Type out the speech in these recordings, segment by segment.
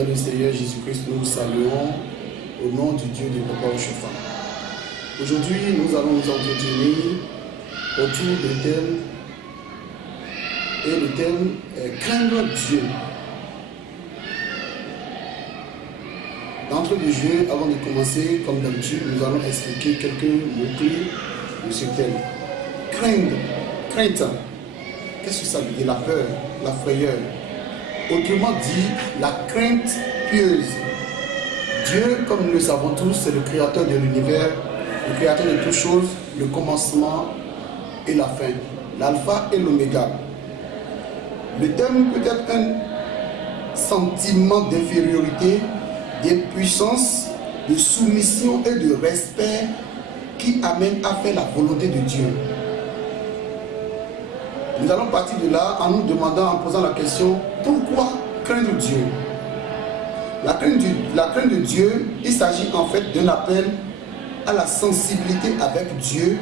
dans le Seigneur Jésus-Christ, nous vous saluons au nom du Dieu de Papa Ochofa. Aujourd'hui, nous allons nous entretenir autour du thème, et le thème est craindre Dieu. D'entrée de jeu, avant de commencer, comme d'habitude, nous allons expliquer quelques mots-clés de ce thème. Craindre, crainte. Qu'est-ce que ça veut dire? La peur, la frayeur. Autrement dit, la crainte pieuse. Dieu, comme nous le savons tous, c'est le créateur de l'univers, le créateur de toutes choses, le commencement et la fin, l'alpha et l'oméga. Le thème peut être un sentiment d'infériorité, d'impuissance, de soumission et de respect qui amène à faire la volonté de Dieu. Nous allons partir de là en nous demandant, en posant la question, pourquoi craindre Dieu? La crainte de Dieu, il s'agit en fait d'un appel à la sensibilité avec Dieu,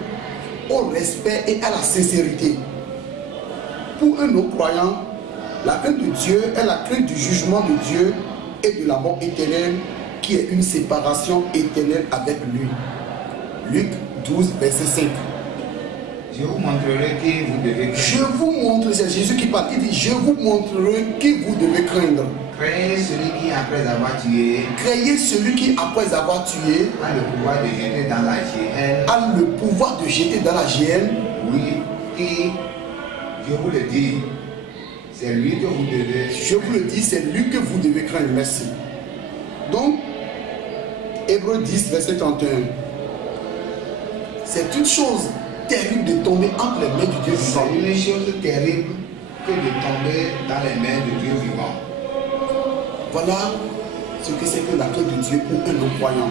au respect et à la sincérité. Pour un non-croyant, la crainte de Dieu est la crainte du jugement de Dieu et de la mort éternelle qui est une séparation éternelle avec lui. Luc 12, verset 5. Je vous montrerai qui vous devez craindre. Je vous montre, c'est Jésus qui parle, il dit, je vous montrerai qui vous devez craindre. Craignez celui qui, après avoir tué, Craignez celui qui, après avoir tué, a le pouvoir de jeter dans la géhenne. A le pouvoir de jeter dans la géhenne. Oui, qui, je vous le dis, c'est lui que vous devez. Je vous le dis, c'est lui que vous devez craindre. Merci. Donc, Hébreux 10, verset 31. C'est une chose terrible de tomber entre les mains du Dieu vivant. C'est une chose terrible que de tomber dans les mains de Dieu vivant. Voilà ce que c'est que la crainte de Dieu pour un non-croyant.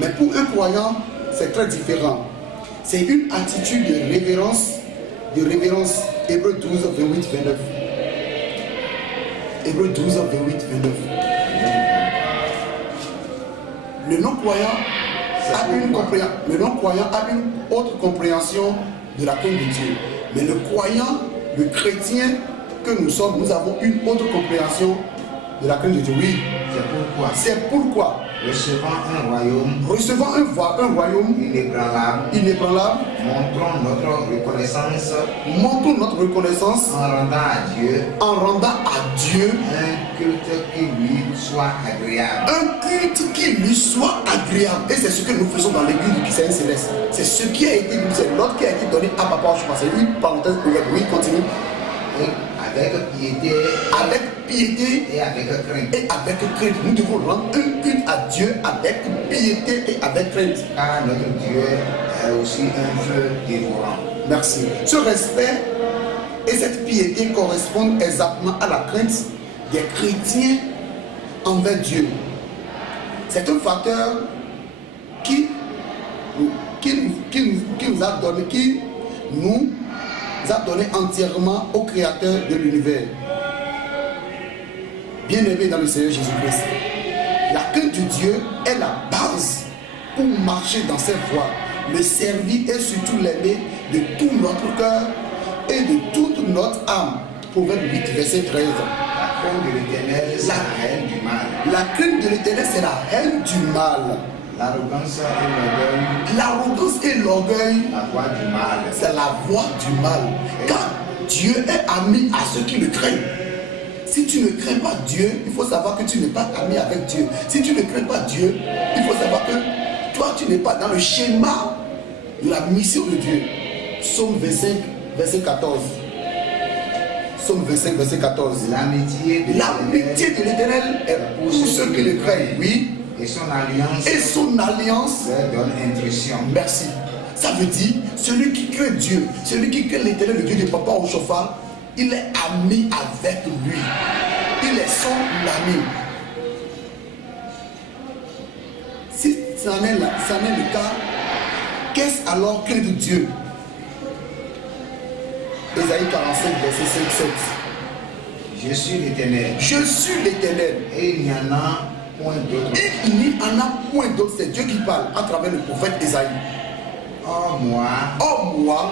Mais pour un croyant, c'est très différent. C'est une attitude de révérence. Hébreux 12, 28, 29. Hébreux 12, 28, 29. Le non-croyant a une autre compréhension de la crainte de Dieu. Mais le croyant, le chrétien que nous sommes, nous avons une autre compréhension de la crainte de Dieu. Oui. C'est pourquoi. Recevant un royaume inébranlable, montrons notre reconnaissance en rendant à Dieu un culte qui lui soit agréable. Un culte qui lui soit agréable. Et c'est ce que nous faisons dans l'église du Christ céleste. C'est ce qui a été, c'est l'ordre qui a été donné à Papa Ochofa. C'est une parenthèse ouverte. Oui, continue. Avec piété et avec crainte. Nous devons rendre un culte à Dieu avec piété et avec crainte. Car notre Dieu est aussi un feu dévorant. Merci. Ce respect et cette piété correspondent exactement à la crainte des chrétiens envers Dieu. C'est un facteur qui nous a donné entièrement au Créateur de l'univers. Bien-aimé dans le Seigneur Jésus-Christ, la crainte de Dieu est la base pour marcher dans ses voies, le servir et surtout l'aimer de tout notre cœur et de toute notre âme. Proverbe 8, verset 13. La crainte de l'Éternel, c'est la haine du mal. La crainte de l'Éternel, c'est la haine du mal. L'arrogance et l'orgueil, la voie du mal. C'est la voie du mal. Car Dieu est ami à ceux qui le craignent. Si tu ne crains pas Dieu, il faut savoir que tu n'es pas ami avec Dieu. Si tu ne crains pas Dieu, il faut savoir que toi, tu n'es pas dans le schéma de la mission de Dieu. Psaume 25, verset 14. Psaume 25, verset 14. L'amitié de l'Éternel est pour ceux qui le craignent. Oui. Et son alliance leur donne instruction. Merci. Ça veut dire, celui qui craint Dieu, celui qui craint l'Éternel, le Dieu de Papa Ochofa, il est ami avec lui. Il est son ami. Si ça n'est le cas, qu'est-ce alors craindre Dieu? Ésaïe 45, verset 5, 7. Je suis l'Éternel. Je suis l'Éternel. Et il n'y en a point d'autre. Il n'y en a point d'autre. C'est Dieu qui parle à travers le prophète Ésaïe. Oh moi,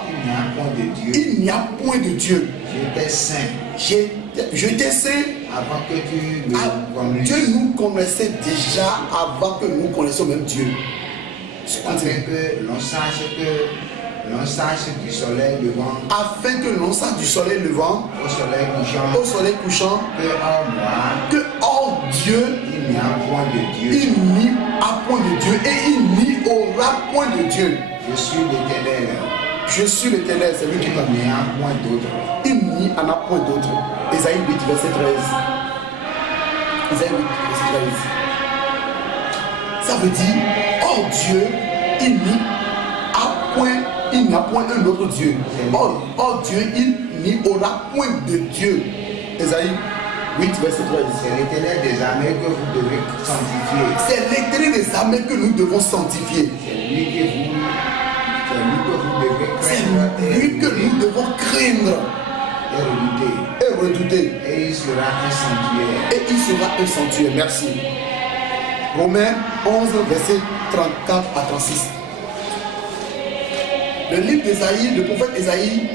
il n'y a point de Dieu. Il n'y a point de Dieu. J'étais saint. Je t'ai saint avant que tu me connaisses. Dieu nous connaissait déjà avant que nous connaissions même Dieu. Afin que l'on sache du soleil levant. Afin que l'on sache du soleil levant. Au soleil couchant. Que hors Dieu. Il n'y a point de Dieu. Il n'y a point de Dieu. Et il n'y aura point de Dieu. Je suis l'Éternel. Je suis l'Éternel, c'est lui qui parle. Il n'y a point d'autre. Il n'y en a point d'autre. Ésaïe 8, verset 13. Ésaïe 8, verset 13. Ça veut dire, hors Dieu, il n'y a point un autre Dieu. Hors Dieu, il n'y aura point de Dieu. Ésaïe 8, verset 13. C'est l'Éternel des armées que vous devez sanctifier. C'est l'Éternel des armées que nous devons sanctifier. C'est lui que nous devons craindre et redouter. Et il sera un sanctuaire. Et il sera un sanctuaire. Merci. Romains 11, verset 34 à 36. Le livre d'Ésaïe, le prophète Ésaïe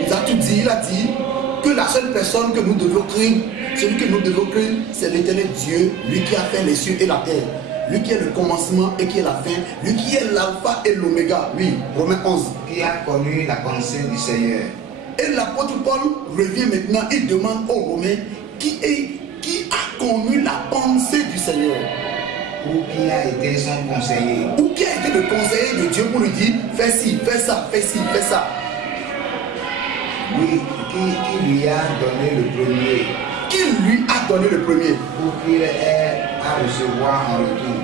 nous a tout dit. Il a dit que la seule personne que nous devons craindre, celui que nous devons craindre, c'est l'Éternel Dieu, lui qui a fait les cieux et la terre. Lui qui est le commencement et qui est la fin. Lui qui est l'alpha et l'oméga. Oui, Romains 11. Qui a connu la pensée du Seigneur. Et l'apôtre Paul revient maintenant et demande aux Romains qui a connu la pensée du Seigneur. Ou qui a été son conseiller. Ou qui a été le conseiller de Dieu pour lui dire fais ci, fais ça, fais ci, fais ça. Oui, qui lui a donné le premier. Qui lui a donné le premier. Pour qu'il ait à recevoir en retour.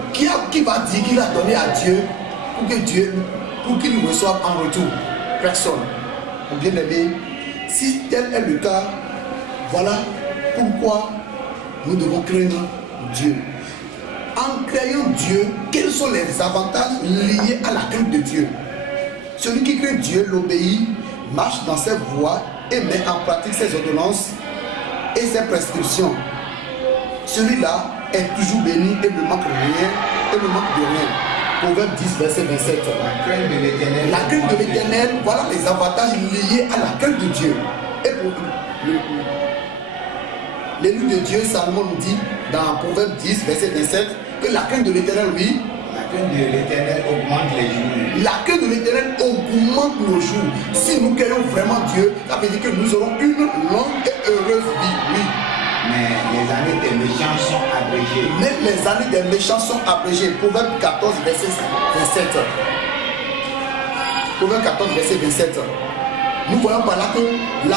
Qui va dire qu'il a donné à Dieu pour qu'il reçoive en retour? Personne. Bien aimé, si tel est le cas, voilà pourquoi nous devons craindre Dieu. En craignant Dieu, quels sont les avantages liés à la crainte de Dieu? Celui qui craint Dieu l'obéit, marche dans ses voies et met en pratique ses ordonnances et ses prescriptions. Celui-là est toujours béni et ne manque rien et ne manque de rien. Proverbe 10, verset 27. La crainte de l'Éternel. La crainte de l'Éternel, voilà les avantages liés à la crainte de Dieu. Et pour l'élu de Dieu, Salomon nous dit dans Proverbe 10, verset 27, que la crainte de l'Éternel, oui. La crainte de l'Éternel augmente les jours. La crainte de l'Éternel augmente nos jours. Si nous craignons vraiment Dieu, ça veut dire que nous aurons une longue et heureuse vie, oui. Mais les années des méchants sont abrégées. Mais les années des méchants sont abrégées. Proverbe 14, verset 27. Proverbe 14, verset 27. Nous voyons par là que les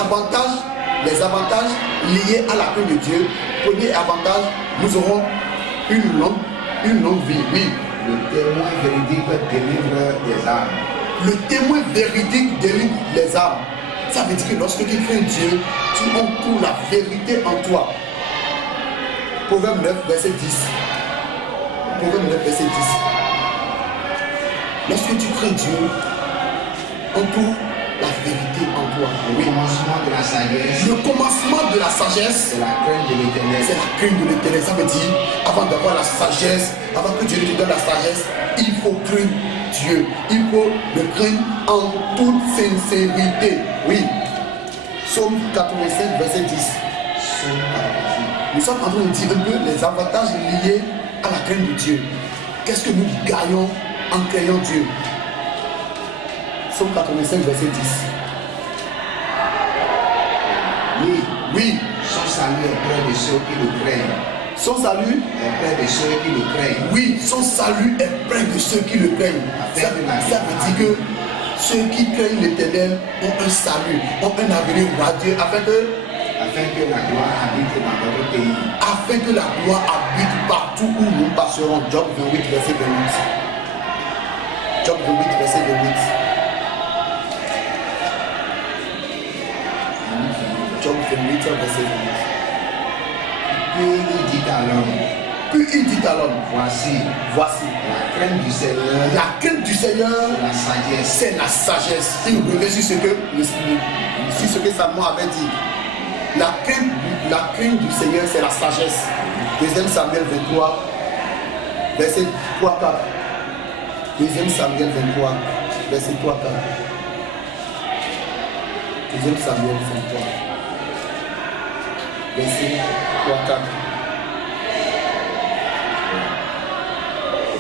avantages liés à la crainte de Dieu. Premier avantage, nous aurons une longue vie, oui. Le témoin véridique délivre des âmes. Le témoin véridique délivre les âmes. Ça veut dire que lorsque tu crains Dieu, tu entoures la vérité en toi. Proverbe 9, verset 10. Proverbe 9, verset 10. Lorsque tu crains Dieu, entoure la vérité en toi. Le commencement de la sagesse. Le commencement de la sagesse, c'est la crainte de l'Éternel. C'est la crainte de l'Éternel. Ça veut dire, avant d'avoir la sagesse, avant que Dieu te donne la sagesse, il faut craindre Dieu. Il faut le craindre en toute sincérité. Oui. Psaume 85, verset 10. Psaume 85. Nous sommes en train de dire un peu les avantages liés à la crainte de Dieu. Qu'est-ce que nous gagnons en craignant Dieu? Psaume 85, verset 10. Oui. Son salut est près de ceux qui le craignent. Son salut est près de ceux qui le craignent. Oui, son salut est près de ceux qui le craignent. Ça veut dire que ceux qui craignent l'Éternel ont un salut, ont un avenir radieux afin que la gloire habite dans notre pays. Afin que la gloire habite partout où nous passerons. Job 28, verset 28. Job 28, verset 28. Job 28, verset 28. Puis il dit à l'homme, voici la crainte du Seigneur. La crainte du Seigneur, c'est la sagesse. Il revient sur ce que Salomon avait dit. La crainte du Seigneur, c'est la sagesse. 2 Samuel 23, verset 3, 4. 2 Samuel 23, verset 3, 4. 2 Samuel 23. verset 3-4.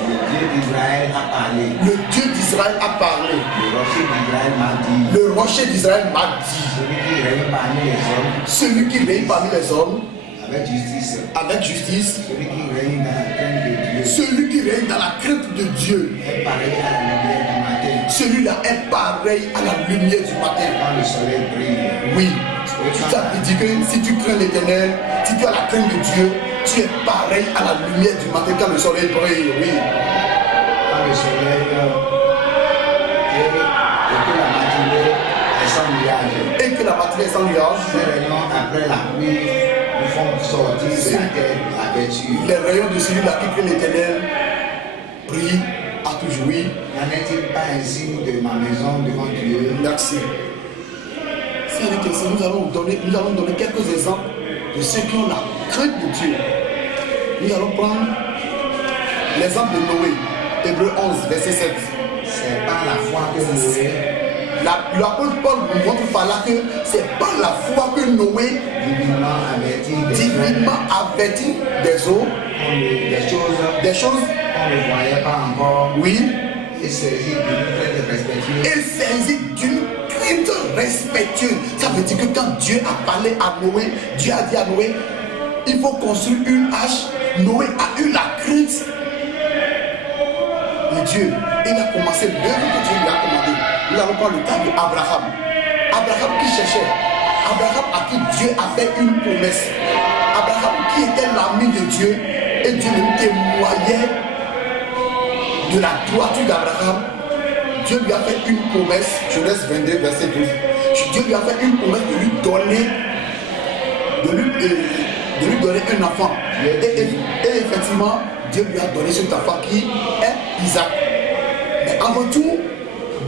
Le Dieu d'Israël a parlé. Le Dieu d'Israël a parlé. Le rocher d'Israël m'a dit. Le rocher d'Israël m'a dit. Celui qui règne parmi les hommes, Celui qui règne parmi les hommes, avec justice. avec justice. Celui qui règne dans la crainte de Dieu. Celui qui règne dans la crainte de Dieu. Est pareil à la lumière du matin. Celui-là est pareil à la lumière du matin. Quand le soleil brille. Oui. Tu t'as dit que si tu crains l'Éternel, si tu as la crainte de Dieu, tu es pareil à la lumière du matin quand le soleil brille. Oui. Quand le soleil et que la matinée est sans nuage. Et que la matinée est sans nuage. Ces rayons après la pluie nous font sortir de la terre la vertu. Les rayons de celui-là qui craint l'Éternel brillent à toujours. Oui. N'en est-il pas ainsi de ma maison devant Dieu? Merci. Si avec ainsi, nous allons donner quelques exemples de ceux qui ont la crainte de Dieu. Nous allons prendre l'exemple de Noé, Hébreux 11, verset 7. C'est par la foi que Noé, L'apôtre Paul nous montre par là que c'est par la foi que Noé, divinement averti des eaux, des choses, on ne voyait pas encore, oui, et saisi d'une crainte respectueuse. et saisi d'une crainte respectueuse. Ça veut dire que quand Dieu a parlé à Noé, Dieu a dit à Noé, il faut construire une hache. Noé a eu la crainte de Dieu. Il a commencé l'œuvre que Dieu lui a commandé. Nous allons prendre le cas d'Abraham. Abraham qui cherchait. Abraham à qui Dieu a fait une promesse. Abraham qui était l'ami de Dieu. Et Dieu lui témoignait de la droiture d'Abraham. Dieu lui a fait une promesse. Genèse 22, verset 12. Dieu lui a fait une promesse de lui donner un enfant. Et effectivement, Dieu lui a donné cet enfant qui est Isaac. Mais avant tout,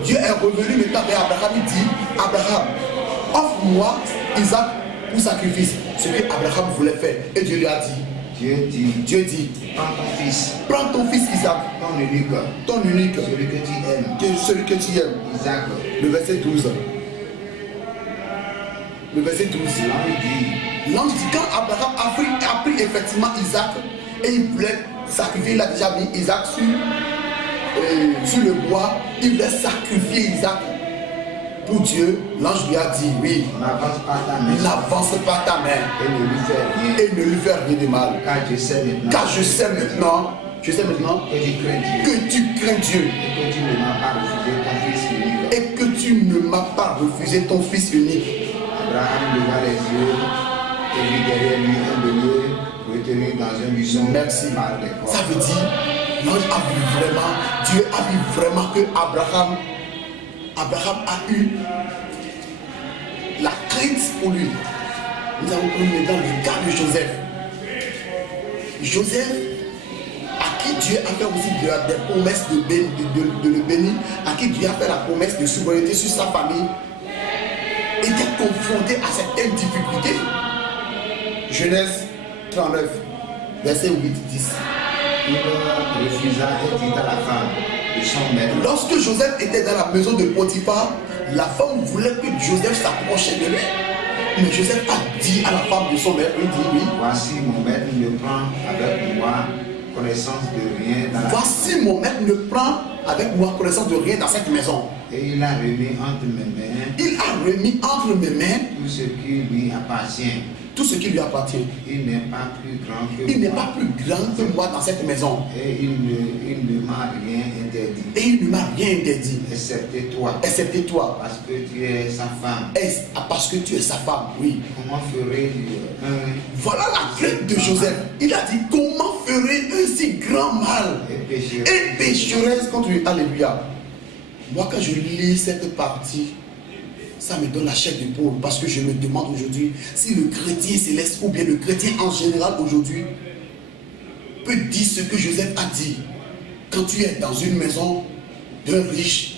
Dieu est revenu maintenant vers Abraham. Il dit, Abraham, offre-moi Isaac pour sacrifice. Ce que Abraham voulait faire. Et Dieu lui a dit, Dieu dit, prends ton fils Isaac, ton unique, celui que tu aimes, Isaac. Le verset 12. Le verset 12. L'ange dit, quand Abraham a pris effectivement Isaac et il voulait sacrifier, il a déjà mis Isaac sur le bois, il voulait sacrifier Isaac pour Dieu. L'ange lui a dit, oui, n'avance pas ta main et ne lui fais rien de mal. Car je sais maintenant que tu crains Dieu et que tu ne m'as pas refusé ton fils unique. Abraham leva les yeux et vit derrière lui un bélier retenu dans un buisson. Merci. Par les corps. Ça veut dire, l'ange a vu vraiment, Dieu a vu vraiment que Abraham a eu la crainte pour lui. Nous allons prendre dans le cas de Joseph. Joseph, à qui Dieu a fait aussi des promesses de le bénir, à qui Dieu a fait la promesse de souveraineté sur sa famille, était confronté à certaines difficultés. Genèse 39, verset 8-10. Il refusa et dit à la femme de son maître. Lorsque Joseph était dans la maison de Potiphar, la femme voulait que Joseph s'approchait de lui. Mais Joseph a dit à la femme de son maître, il dit oui. Voici mon maître ne prend avec moi connaissance de rien dans Voici mon maître ne prend avec moi connaissance de rien dans cette maison. Et il a remis entre mes mains. Il a remis entre mes mains tout ce qui lui appartient. Tout ce qui lui appartient. Il n'est pas plus grand que Il moi. n'est pas plus grand que moi dans cette maison. Et il ne m'a rien interdit. Et il ne m'a rien interdit. Excepté toi. Excepté toi. Parce que tu es sa femme. Parce que tu es sa femme, oui. Comment ferait-il Voilà la crainte de Joseph. Il a dit, comment ferait un si grand mal et pécheresse contre lui. Alléluia. Moi, quand je lis cette partie, ça me donne la chair d'épaule parce que je me demande aujourd'hui si le chrétien céleste ou bien le chrétien en général aujourd'hui peut dire ce que Joseph a dit. Quand tu es dans une maison d'un riche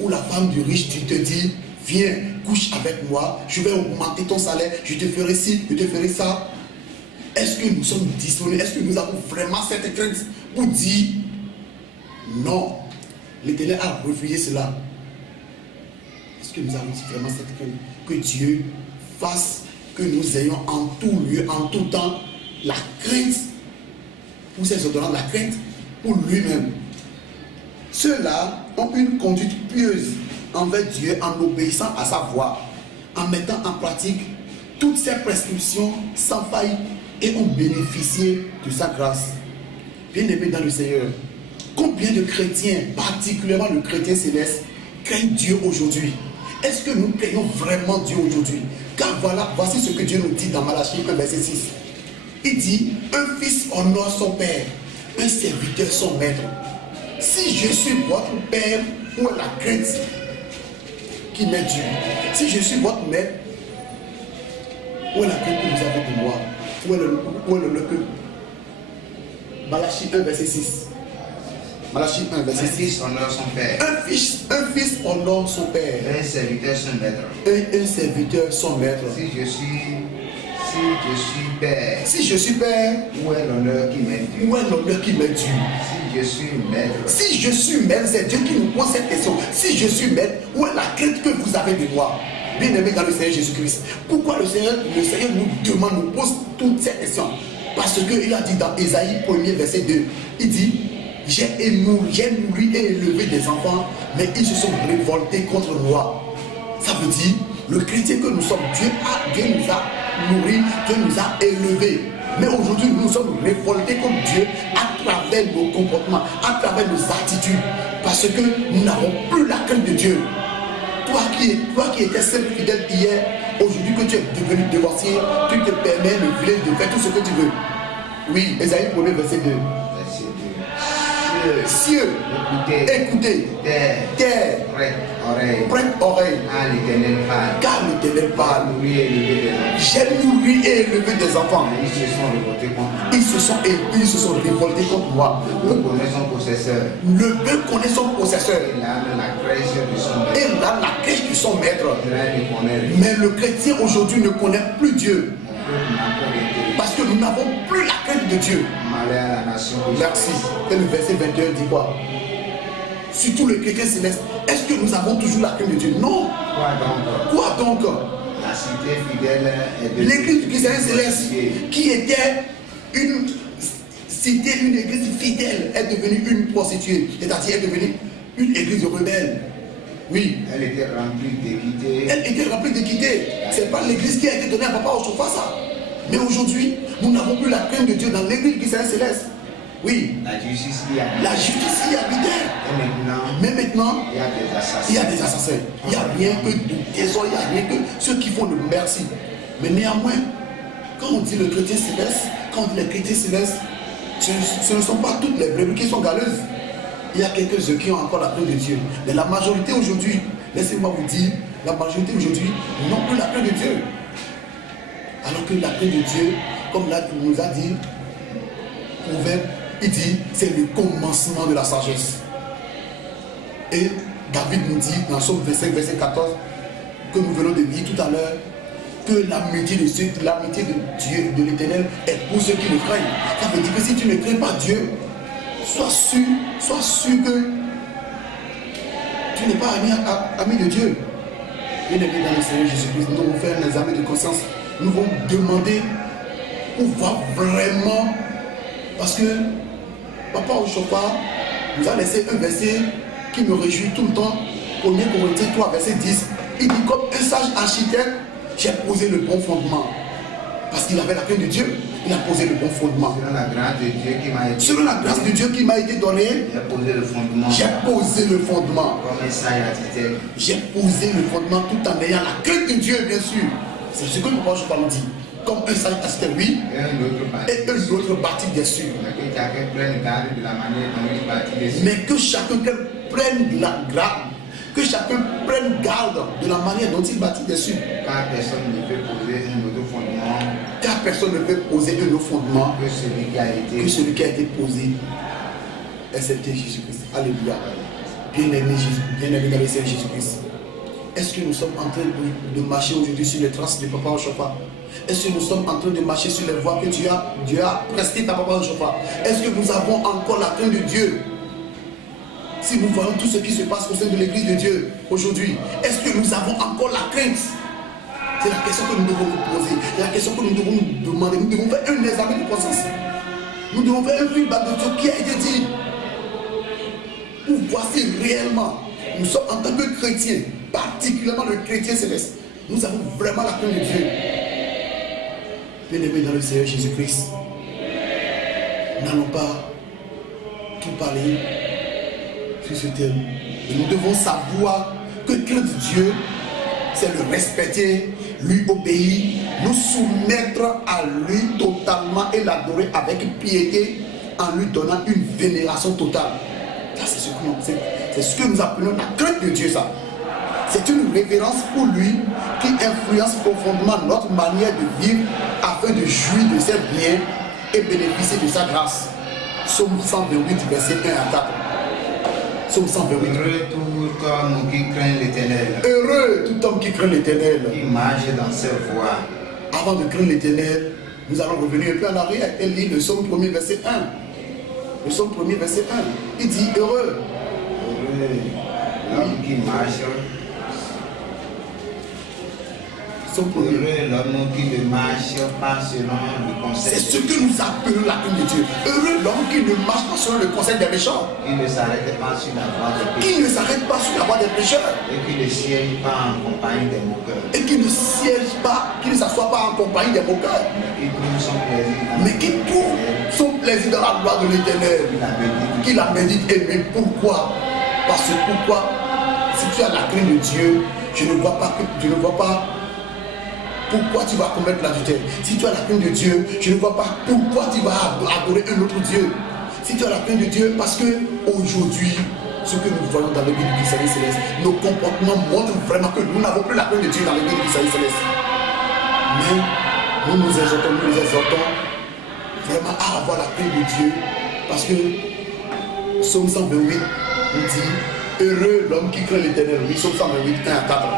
ou la femme du riche, tu te dis, viens, couche avec moi, je vais augmenter ton salaire, je te ferai ci, je te ferai ça. Est-ce que nous sommes disponibles? Est-ce que nous avons vraiment cette crainte pour dire non? L'Éternel a refusé cela. Est-ce que nous avons vraiment cette crainte que Dieu fasse, que nous ayons en tout lieu, en tout temps, la crainte pour ses ordonnances, la crainte pour lui-même. Ceux-là ont une conduite pieuse envers Dieu en obéissant à sa voix, en mettant en pratique toutes ses prescriptions sans faille et ont bénéficié de sa grâce. Bien-aimés dans le Seigneur, combien de chrétiens, particulièrement le chrétien céleste, craignent Dieu aujourd'hui? Est-ce que nous craignons vraiment Dieu aujourd'hui? Car voilà, voici ce que Dieu nous dit dans Malachie 1, verset 6. Il dit, un fils honore son père, un serviteur son maître. Si je suis votre père, où est la crainte qui m'est due? Si je suis votre maître, où est la crainte que vous avez de moi? Où est le Malachie 1, verset 6. Malachie 1, verset 6. Un fils honore son père. Un fils honore son père. Un serviteur son maître. Un serviteur son maître. Si je suis père. Si je suis père, Où est l'honneur qui m'est dû? où est l'honneur qui m'est dû? Si je suis maître. Si je suis maître, c'est Dieu qui nous pose cette question. Si je suis maître, où est la crainte que vous avez de moi? Bien aimé dans le Seigneur Jésus-Christ. Pourquoi le Seigneur nous demande, nous pose toutes ces questions? Parce qu'il a dit dans Ésaïe 1er verset 2, il dit, j'ai nourri et élevé des enfants, mais ils se sont révoltés contre moi. Ça veut dire, le chrétien que nous sommes, Dieu nous a nourris, Dieu nous a élevés. Mais aujourd'hui, nous sommes révoltés contre Dieu à travers nos comportements, à travers nos attitudes, parce que nous n'avons plus la crainte de Dieu. Toi qui étais simple fidèle hier, aujourd'hui que tu es devenu divorcé, tu te permets le privilège de faire tout ce que tu veux. Oui, Ésaïe 1er verset 2. Cieux, écoutez, terre, prête oreille, car l'Éternel parle. J'ai nourri et élevé des enfants. Ils se sont révoltés contre moi. Le peuple connaît son possesseur. Le peuple connaît son possesseur. Il a la crèche de son maître. Et là, la crèche de son maître. Israël ne connaît rien. Mais le chrétien aujourd'hui ne connaît plus Dieu. Le peuple n'a pas été. Parce que nous n'avons plus la crainte de Dieu. Malheur à la nation. Merci. Et le verset 21 dit quoi? Surtout le chrétien céleste. Est-ce que nous avons toujours la crainte de Dieu? Non. Quoi donc? La cité fidèle est de l'église du chrétien céleste, qui était une cité, une église fidèle, est devenue une prostituée. C'est-à-dire est devenue une église rebelle. Oui. Elle était remplie d'équité. Elle était remplie d'équité. C'est pas l'église qui a été donnée à Papa Ochofa, ça. Mais aujourd'hui, nous n'avons plus la crainte de Dieu dans l'église du chrétien céleste. Oui. La justice y habitait. La justice y habitait. Mais maintenant, il y a des assassins. Il y a des assassins. Il n'y a rien que du désordre, il n'y a rien que ceux qui font le merci. Mais néanmoins, quand on dit le chrétien céleste, quand on dit les chrétiens célestes, ce ne sont pas toutes les brebis qui sont galeuses. Il y a quelques-uns qui ont encore la crainte de Dieu. Mais la majorité aujourd'hui, laissez-moi vous dire, la majorité aujourd'hui n'ont plus la crainte de Dieu. Alors que la crainte de Dieu, comme là, il nous a dit, Proverbe, il dit, c'est le commencement de la sagesse. Et David nous dit dans Somme 25, verset 14, que nous venons de lire tout à l'heure, que l'amitié de Dieu, de l'Éternel, est pour ceux qui le craignent. Ça veut dire que si tu ne crains pas Dieu, sois sûr que tu n'es pas ami de Dieu. Bien aimé dans le Seigneur Jésus-Christ, nous allons faire un examen de conscience. Nous allons demander pour voir vraiment, parce que Papa Ochofa nous a laissé un verset qui me réjouit tout le temps. 1 Corinthiens 3, verset 10. Il dit, comme un sage architecte, j'ai posé le bon fondement. Parce qu'il avait la crainte de Dieu, il a posé le bon fondement. Selon la grâce de Dieu qui m'a été, selon la grâce de Dieu qui m'a été donnée, j'ai posé le fondement. J'ai posé le fondement. Comme un sage architecte. J'ai posé le fondement tout en ayant la crainte de Dieu, bien sûr. C'est ce que le Papa Ochofa nous dit. Comme un sage architecte, oui. Et un autre bâti dessus. Mais que chacun prenne garde de la manière dont il bâtit dessus. Mais que chacun prenne garde. Que chacun prenne garde de la manière dont il bâtit dessus. Car personne ne peut poser un autre fondement. Car personne ne peut poser un autre fondement que celui qui a été posé. Excepté Jésus-Christ. Alléluia. Bien-aimé Jésus, bien-aimé dans le Seigneur Jésus-Christ. Est-ce que nous sommes en train de marcher aujourd'hui sur les traces de Papa Ochofa? Est-ce que nous sommes en train de marcher sur les voies que Dieu a prescrites à Papa Ochofa? Est-ce que nous avons encore la crainte de Dieu? Si nous voyons tout ce qui se passe au sein de l'église de Dieu aujourd'hui, est-ce que nous avons encore la crainte? C'est la question que nous devons nous poser. C'est la question que nous devons nous demander. Nous devons faire un examen de conscience. Nous devons faire un feedback de ce qui a été dit. Pour voir si réellement nous sommes en tant que chrétiens, particulièrement le chrétien céleste, nous avons vraiment la crainte de Dieu. Bien-aimés dans le Seigneur Jésus-Christ, n'allons pas tout parler sur ce thème. Et nous devons savoir que craindre Dieu, c'est le respecter, lui obéir, nous soumettre à lui totalement et l'adorer avec piété en lui donnant une vénération totale. Ça, c'est ce que nous appelons la crainte de Dieu, ça. C'est une révérence pour lui qui influence profondément notre manière de vivre afin de jouir de ses biens et bénéficier de sa grâce. Psaume 128, verset 1 à 4. Psaume 128. Heureux tout homme qui craint l'Éternel. Heureux tout homme qui craint l'Éternel. Qui marche dans ses voies. Avant de craindre l'Éternel, nous allons revenir un peu en arrière et lire le psaume 1er, verset 1. Le psaume 1er, verset 1. Il dit heureux. Heureux l'homme qui marche. Heureux l'homme qui ne marche pas selon le conseil. C'est ce que nous appelons la crainte de Dieu. Heureux l'homme qui ne marche pas selon le conseil des méchants. Qui ne s'arrête pas sur la voie des pécheurs. Qui ne s'arrête pas sur la voie des pécheurs. Et qui ne siège pas en compagnie des moqueurs. Et qui ne siège pas, qui ne s'assoit pas en compagnie des moqueurs. Mais qui trouve son plaisir dans la loi de l'Éternel. Qui la médite. Et mais pourquoi? Parce que pourquoi? Si tu as la crainte de Dieu, je ne vois pas pourquoi tu vas commettre l'adultère. Si tu as la crainte de Dieu, je ne vois pas pourquoi tu vas adorer un autre Dieu. Si tu as la crainte de Dieu, parce que aujourd'hui, ce que nous voyons dans l'église du Christ céleste, nos comportements montrent vraiment que nous n'avons plus la crainte de Dieu dans l'église du Christ céleste. Mais nous exhortons vraiment à avoir la crainte de Dieu, parce que Psaume 128 nous dit heureux l'homme qui craint l'Éternel. Oui, Psaume 128, 1 à 4.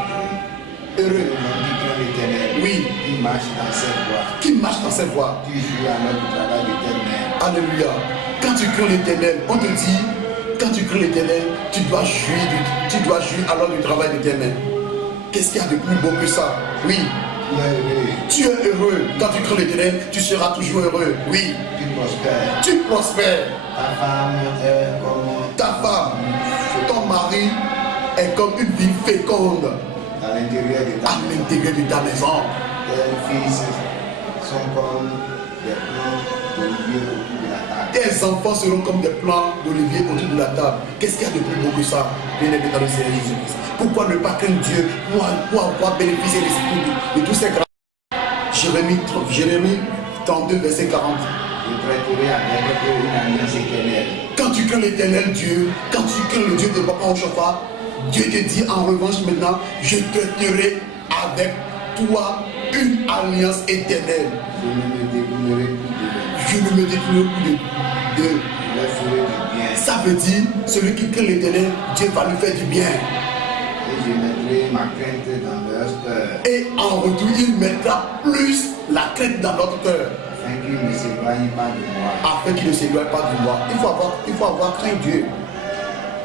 Heureux l'homme qui craint l'Éternel. Oui. Qui marche dans ses voies. Qui marche dans ses voies. Tu joues alors du travail de tes mains. Alléluia. Quand tu crains l'Éternel, on te dit, quand tu crains l'Éternel, tu dois jouir alors du travail de tes mains. Qu'est-ce qu'il y a de plus beau que ça? Oui. Tu es heureux. Quand tu crains l'Éternel, tu seras toujours heureux. Oui. Tu prospères. Tu prospères. Ta femme est comme... Ta femme, ton mari est comme une vie féconde. À l'intérieur de ta maison. Tes fils sont comme des plants d'olivier autour de la table. Tes enfants seront comme des plants d'olivier autour de la table. Qu'est-ce qu'il y a de plus beau que ça? Bien-aimé dans le Seigneur Jésus-Christ. Pourquoi ne pas craindre Dieu pour avoir bénéficié de tous ces grâces? Jérémie 32, verset 40. Je traiterai avec eux une alliance éternelle. Quand tu crains l'Éternel Dieu, quand tu crains le Dieu de Papa au chauffard, Dieu te dit en revanche maintenant, je traiterai avec toi une alliance éternelle. Je ne me détournerai plus de. Je leur ferai du bien. Ça veut dire, celui qui craint l'Éternel, Dieu va lui faire du bien. Et je mettrai ma crainte dans leur cœur. Et en retour, il mettra plus la crainte dans notre cœur. Afin qu'ils ne s'éloignent pas de moi. Afin qu'il ne s'éloigne pas de moi. Il faut avoir craint Dieu.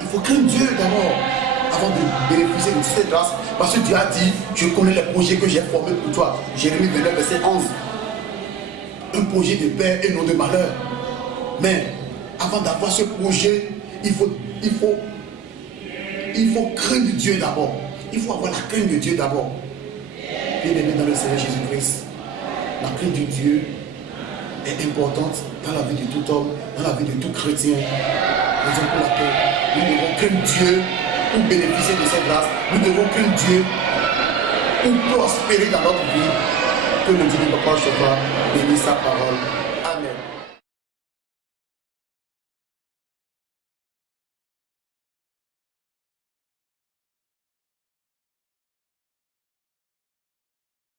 Il faut craindre Dieu d'abord, avant de bénéficier de toutes ces grâces. Parce que Dieu a dit, je connais les projets que j'ai formés pour toi. Jérémie 29, verset 11. Un projet de paix et non de malheur. Mais avant d'avoir ce projet, il faut craindre Dieu d'abord. Il faut avoir la crainte de Dieu d'abord. Bien-aimé dans le Seigneur Jésus-Christ, la crainte de Dieu est importante dans la vie de tout homme, dans la vie de tout chrétien. Raison pour laquelle nous devons craindre Dieu pour bénéficier de cette grâce. Nous devons craindre Dieu pour prospérer dans notre vie. Que le Dieu de Papa soit bénisse sa parole.